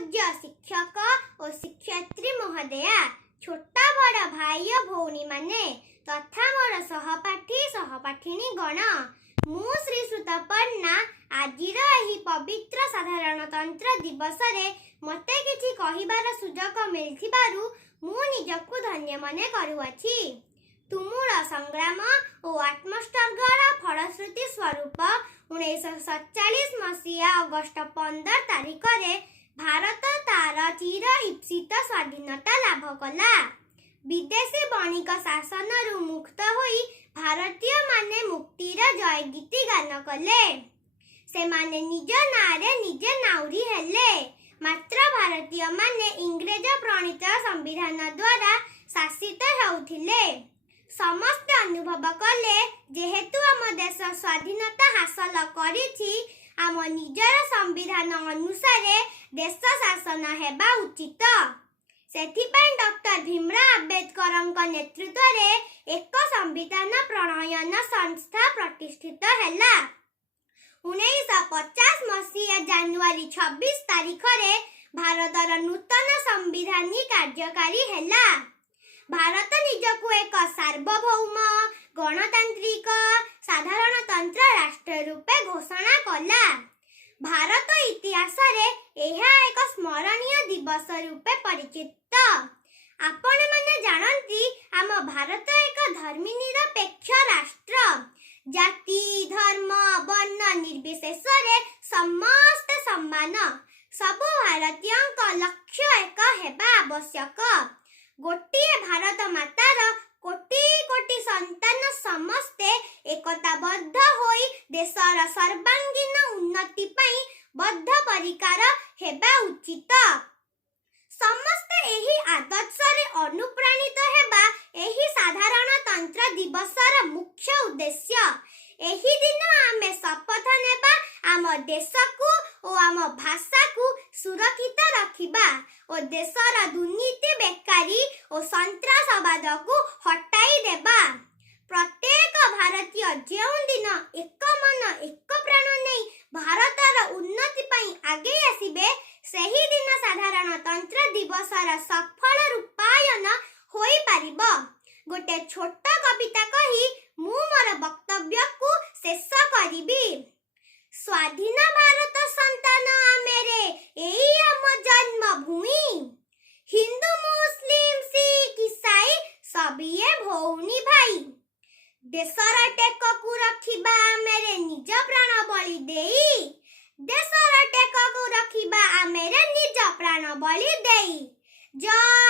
पूज्य शिक्षक और शिक्षयित्री महोदया, छोटा बड़ भाई और भौणी माने तथा मोर सहपाठिनी गण, मु श्री सुतपर्णा आजिर एही पवित्र साधारणतंत्र दिवस रे मते किछि कहिबार सुजोग मिलिथिबारु मु निजकु धन्य मने करुअछि। तुमुर संग्राम और आत्मोत्सर्गर फलश्रुति स्वरूप 1947 मसीहा अगस्ट 15 तारिख रे भारत तार चिर ईप्सित स्वाधीनता लाभ कला। विदेशी बणिक शासन मुक्त होई भारतीय माने मुक्तिर जय गीति गान कले। से माने निज नारे निजे नाउरी हेले। मात्र भारतीय माने इंग्रेज प्रणीत संविधान द्वारा शासित हेउथिले। समस्त अनुभव कले जेहेतु आम देश स्वाधीनता हासिल करिछि, आम निजर संविधान अनुसार देश शासन हेबा उचित। सेथिपाई डॉक्टर भीमराव अंबेडकर नेतृत्व रे एक संविधान प्रणयन संस्था प्रतिष्ठित हैला। 1950 मसीहा जनवरी 26 तारिख रे भारतर नूतन संविधान कार्यकारी हैला। भारत निजकु एक सार्वभौम गणतांत्रिक साधारणतंत्र राष्ट्र रूपे घोषणा कला। भारत इतिहास रे एहा एक स्मरणीय दिवस रूपे परिचित। आपण माने जानती आम भारत एक धर्मनिरपेक्ष राष्ट्र। जाति धर्म वर्ण निर्विशेष रे समस्त सम्मान। सबु भारतीय लक्ष्य एक हेबा आवश्यक। गोटिए भारत मातार कोटि कोटि संतान समस्ते एकताबद्ध होई देशर सर्वांगीन उन्नति पई बद्ध परिकार हेबा उचित। समस्ते एही आदर्श रे अनुप्राणित हेबा एही साधारणतंत्र दिवसर मुख्य उद्देश्य। एही दिन आमे शपथ नेबा आम देशकु और आम भाषाकु सुरक्षित रखिबा और देशर दुर्नीति बेकारी और सन्त्रासवाद को हटाई देबा। प्रत्येक भारतीय जेउ दिन एक मन एक प्राण नहीं भारतर उन्नति पई आगे आसीबे, सेही दिन साधारणतंत्र दिवसर सफल रूपायन होई पारिबो। गोटे छोट कविता कही मु मोर वक्तव्य को शेष करिबी। स्वाधीन भारत संतान आमेरे एई आम जन्मभूमि। हिंदू मुस्लिम सिख ईसाई सबिए भौणी भाई। देशर टेक को रखिबा आमेरे निज प्राण बलि देई। देशर टेक को रखिबा आमेरे निज प्राण बलि देई। जय